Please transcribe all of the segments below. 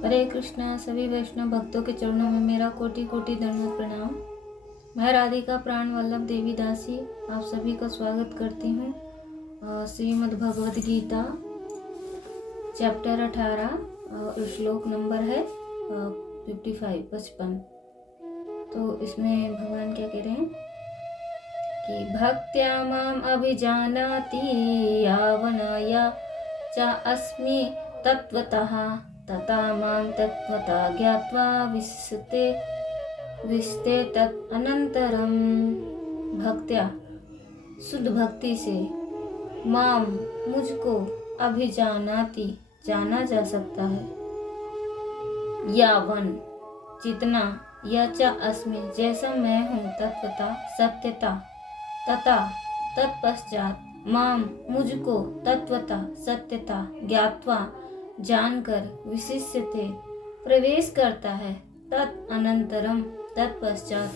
हरे कृष्णा। सभी वैष्णव भक्तों के चरणों में मेरा कोटि कोटि दंडवत प्रणाम। मैं राधिका प्राण वल्लभ देवी दासी आप सभी का स्वागत करती हूँ। श्रीमद् भगवद गीता चैप्टर 18 श्लोक नंबर है 55। तो इसमें भगवान क्या कह रहे हैं कि भक्त्या माम अभिजानाति यावनया च अस्मि तत्वतः तथा मां तत्वता ज्ञात्वा विशते तत् अनंतरम। भक्त्या शुद्ध भक्ति से, माम मुझको, अभिजानाति जाना जा सकता है, यावन जितना, यच अस्मि जैसा मैं हूँ, तत्वता सत्यता, तथा तत्पश्चात, माम मुझको, तत्वता सत्यता, ज्ञात्वा जानकर, विशिष्यते प्रवेश करता है, तत् अनंतरम तत्पश्चात।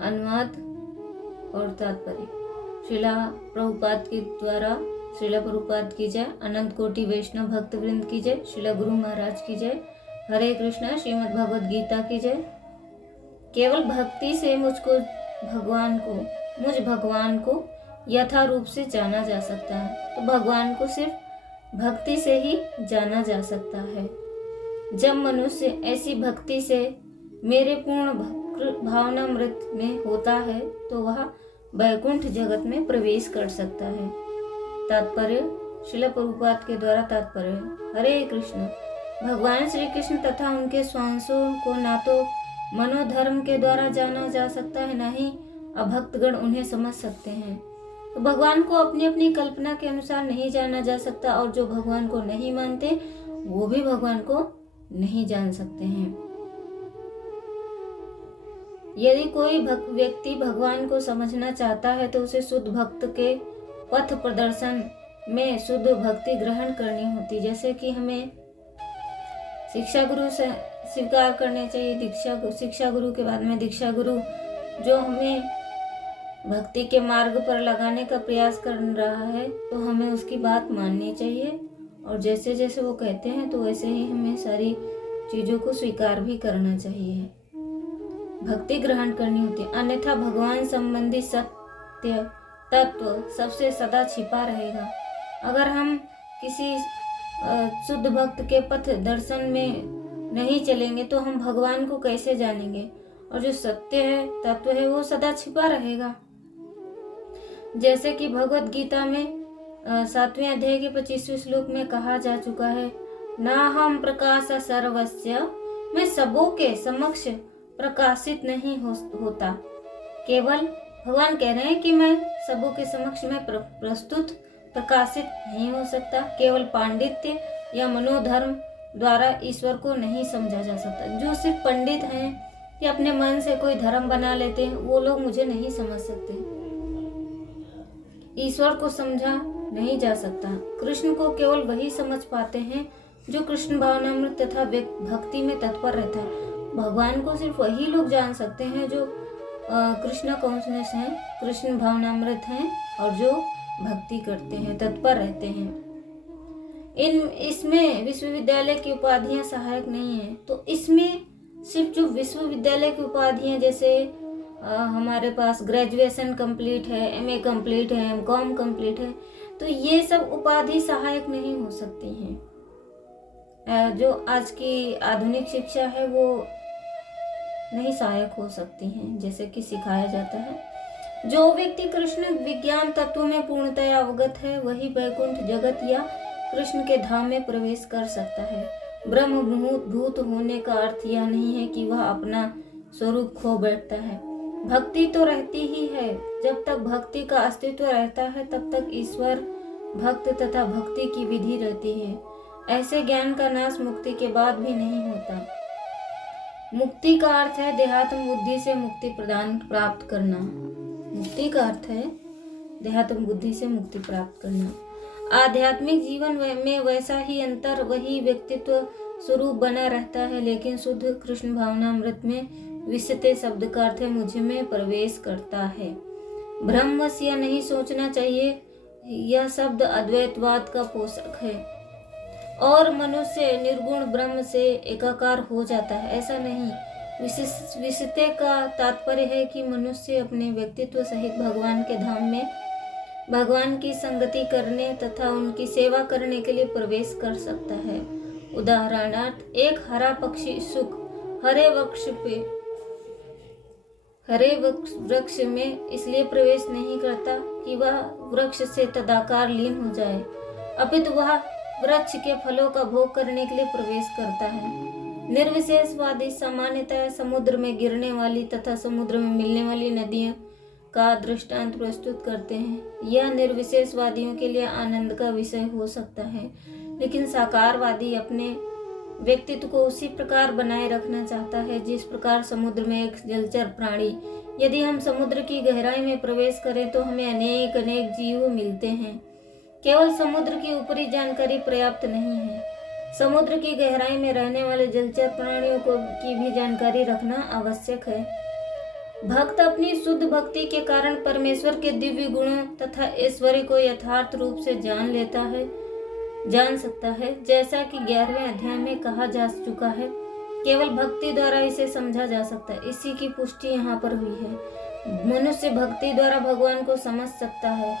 अनुवाद और तात्पर्य। श्रीला प्रभुपाद के द्वारा श्रीला प्रभुपाद की जय, अनंत कोटि वैष्णव भक्त वृंद की जय, श्रीला गुरु महाराज की जय, हरे कृष्णा। श्रीमद् भगवद गीता की जय। केवल भक्ति से मुझ भगवान को यथा रूप से जाना जा सकता है। तो भगवान को सिर्फ भक्ति से ही जाना जा सकता है। जब मनुष्य ऐसी भक्ति से मेरे पूर्ण भावनामृत में होता है तो वह वैकुंठ जगत में प्रवेश कर सकता है। तात्पर्य। श्रील प्रभुपाद के द्वारा तात्पर्य। हरे कृष्ण। भगवान श्री कृष्ण तथा उनके स्वांशों को ना तो मनोधर्म के द्वारा जाना जा सकता है, ना ही अभक्तगण उन्हें समझ सकते हैं। तो भगवान को अपनी अपनी कल्पना के अनुसार नहीं जाना जा सकता, और जो भगवान को नहीं मानते वो भी भगवान को नहीं जान सकते हैं। यदि कोई व्यक्ति भगवान को समझना चाहता है तो उसे शुद्ध भक्त के पथ प्रदर्शन में शुद्ध भक्ति ग्रहण करनी होती। जैसे कि हमें शिक्षा गुरु से स्वीकार करने चाहिए। शिक्षा गुरु के बाद में दीक्षा गुरु जो हमें भक्ति के मार्ग पर लगाने का प्रयास कर रहा है, तो हमें उसकी बात माननी चाहिए, और जैसे जैसे वो कहते हैं तो वैसे ही हमें सारी चीज़ों को स्वीकार भी करना चाहिए, भक्ति ग्रहण करनी होती है। अन्यथा भगवान संबंधी सत्य तत्व सबसे सदा छिपा रहेगा। अगर हम किसी शुद्ध भक्त के पथ दर्शन में नहीं चलेंगे तो हम भगवान को कैसे जानेंगे, और जो सत्य है, तत्व है, वो सदा छिपा रहेगा। जैसे कि भगवत गीता में 7वें अध्याय के 25वें श्लोक में कहा जा चुका है, ना हम प्रकाश सर्वस्य, मैं सबों के समक्ष प्रकाशित नहीं होता। केवल भगवान कह रहे हैं कि मैं सबों के समक्ष में प्रस्तुत प्रकाशित नहीं हो सकता। केवल पांडित्य या मनोधर्म द्वारा ईश्वर को नहीं समझा जा सकता। जो सिर्फ पंडित हैं या अपने मन से कोई धर्म बना लेते हैं, वो लोग मुझे नहीं समझ सकते। ईश्वर को समझा नहीं जा सकता। कृष्ण को केवल वही समझ पाते हैं जो कृष्ण भावनामृत तथा भक्ति में तत्पर रहता है। भगवान को सिर्फ वही लोग जान सकते हैं जो कृष्ण कॉन्शस हैं, कृष्ण भावनामृत हैं, और जो भक्ति करते हैं, तत्पर रहते हैं। इसमें विश्वविद्यालय की उपाधियां सहायक नहीं है। तो इसमें सिर्फ जो विश्वविद्यालय की उपाधियां, जैसे हमारे पास ग्रेजुएशन कंप्लीट है, एमए कंप्लीट है, एमकॉम कंप्लीट है, तो ये सब उपाधि सहायक नहीं हो सकती हैं। जो आज की आधुनिक शिक्षा है वो नहीं सहायक हो सकती हैं, जैसे कि सिखाया जाता है। जो व्यक्ति कृष्ण विज्ञान तत्व में पूर्णतया अवगत है वही वैकुंठ जगत या कृष्ण के धाम में प्रवेश कर सकता है। ब्रह्म भूत होने का अर्थ यह नहीं है कि वह अपना स्वरूप खो बैठता है। भक्ति तो रहती ही है। जब तक भक्ति का अस्तित्व रहता है तब तक ईश्वर, भक्त तथा भक्ति की विधि रहती है। ऐसे ज्ञान का नाश मुक्ति के बाद भी नहीं होता। मुक्ति का अर्थ है देहात्म बुद्धि से मुक्ति प्रदान प्राप्त करना। मुक्ति का अर्थ है देहात्म बुद्धि से मुक्ति प्राप्त करना। आध्यात्मिक जीवन में वैसा ही अंतर, वही व्यक्तित्व स्वरूप बना रहता है, लेकिन शुद्ध कृष्ण भावनामृत में विशते शब्द का अर्थ है मुझ में प्रवेश करता है। ब्रह्मवश यह नहीं सोचना चाहिए यह शब्द अद्वैतवाद का पोषक है। और मनुष्य निर्गुण ब्रह्म से एकाकार हो जाता है। ऐसा नहीं। विशिष्टता का तात्पर्य है कि मनुष्य अपने व्यक्तित्व सहित भगवान के धाम में भगवान की संगति करने तथा उनकी सेवा करने के लिए प्रवेश कर सकता है। उदाहरणार्थ, एक हरा पक्षी सुख हरे वृक्ष में इसलिए प्रवेश नहीं करता कि वह वृक्ष से तदाकार लीन हो जाए, अपितु वह वृक्ष के फलों का भोग करने के लिए प्रवेश करता है। निर्विशेषवादी सामान्यतः समुद्र में गिरने वाली तथा समुद्र में मिलने वाली नदियों का दृष्टांत प्रस्तुत करते हैं। यह निर्विशेषवादियों के लिए आनंद का विषय हो सकता है, लेकिन साकारवादी अपने व्यक्तित्व को उसी प्रकार बनाए रखना चाहता है जिस प्रकार समुद्र में एक जलचर प्राणी। यदि हम समुद्र की गहराई में प्रवेश करें तो हमें अनेक जीव मिलते हैं। केवल समुद्र की ऊपरी जानकारी पर्याप्त नहीं है, समुद्र की गहराई में रहने वाले जलचर प्राणियों की भी जानकारी रखना आवश्यक है। भक्त अपनी शुद्ध भक्ति के कारण परमेश्वर के दिव्य गुणों तथा ऐश्वर्य को यथार्थ रूप से जान सकता है। जैसा कि 11वें अध्याय में कहा जा चुका है, केवल भक्ति द्वारा इसे समझा जा सकता है। इसी की पुष्टि यहाँ पर हुई है। मनुष्य भक्ति द्वारा भगवान को समझ सकता है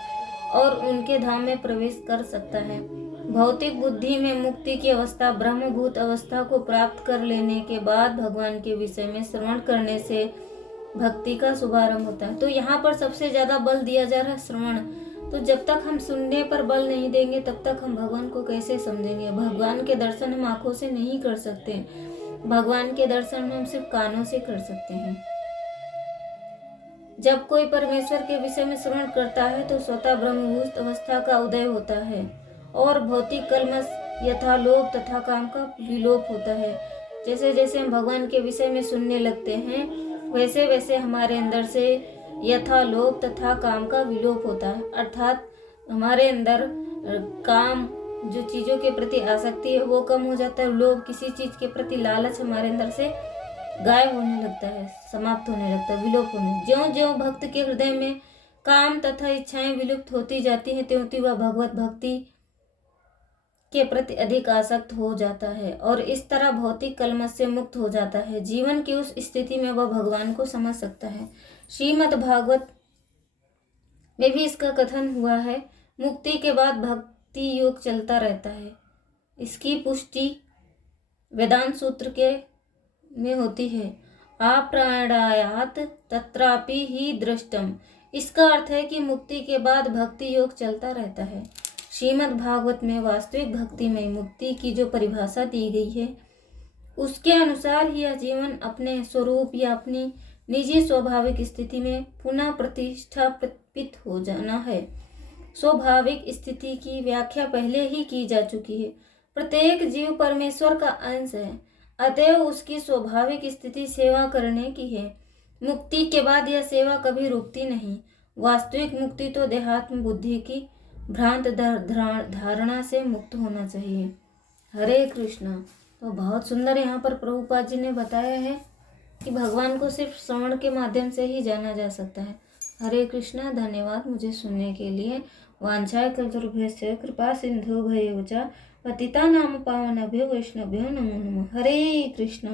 और उनके धाम में प्रवेश कर सकता है। भौतिक बुद्धि में मुक्ति की अवस्था ब्रह्मभूत अवस्था को प्राप्त कर लेने के बाद भगवान के विषय में श्रवण करने से भक्ति का शुभारंभ होता है। तो यहाँ पर सबसे ज्यादा बल दिया जा रहा है श्रवण। तो जब तक हम सुनने पर बल नहीं देंगे तब तक हम भगवान को कैसे समझेंगे। भगवान के दर्शन हम आंखों से नहीं कर सकते, भगवान के दर्शन हम सिर्फ कानों से कर सकते हैं। जब कोई परमेश्वर के विषय में श्रवण करता है तो स्वतः ब्रह्मभूत अवस्था का उदय होता है और भौतिक कल्मश यथा लोभ तथा काम का विलोप होता है। जैसे जैसे हम भगवान के विषय में सुनने लगते हैं वैसे वैसे हमारे अंदर से यथा लोभ तथा काम का विलोप होता है, अर्थात हमारे अंदर काम जो चीज़ों के प्रति आसक्ति है वो कम हो जाता है। लोभ किसी चीज़ के प्रति लालच हमारे अंदर से गायब होने लगता है, समाप्त होने लगता है, विलोप होने। ज्यों ज्यों भक्त के हृदय में काम तथा इच्छाएं विलुप्त होती जाती हैं त्यों त्यों वह भगवत भक्ति के प्रति अधिक आसक्त हो जाता है और इस तरह भौतिक कलमश से मुक्त हो जाता है। जीवन की उस स्थिति में वह भगवान को समझ सकता है। श्रीमद् भागवत में भी इसका कथन हुआ है, मुक्ति के बाद भक्ति योग चलता रहता है। इसकी पुष्टि वेदांत सूत्र के में होती है, अप्राणायात तत्रापि ही दृष्टम। इसका अर्थ है कि मुक्ति के बाद भक्ति योग चलता रहता है। श्रीमद् भागवत में वास्तविक भक्ति में मुक्ति की जो परिभाषा दी गई है उसके अनुसार ही यह जीवन अपने स्वरूप या अपनी निजी स्वाभाविक स्थिति में पुनः प्रतिष्ठापित हो जाना है। स्वाभाविक स्थिति की व्याख्या पहले ही की जा चुकी है। प्रत्येक जीव परमेश्वर का अंश है, अतएव उसकी स्वाभाविक स्थिति सेवा करने की है। मुक्ति के बाद यह सेवा कभी रुकती नहीं। वास्तविक मुक्ति तो देहात्म बुद्धि की भ्रांत धारणा से मुक्त होना चाहिए। हरे कृष्णा। तो बहुत सुंदर यहाँ पर प्रभुपाद जी ने बताया है कि भगवान को सिर्फ श्रवण के माध्यम से ही जाना जा सकता है। हरे कृष्णा। धन्यवाद मुझे सुनने के लिए। वांछाय कल्पतरुभ्यश्च कृपा सिंधु भयेव च पतितानां पावनेभ्यो वैष्णवेभ्यो नमो नमः। हरे कृष्णा।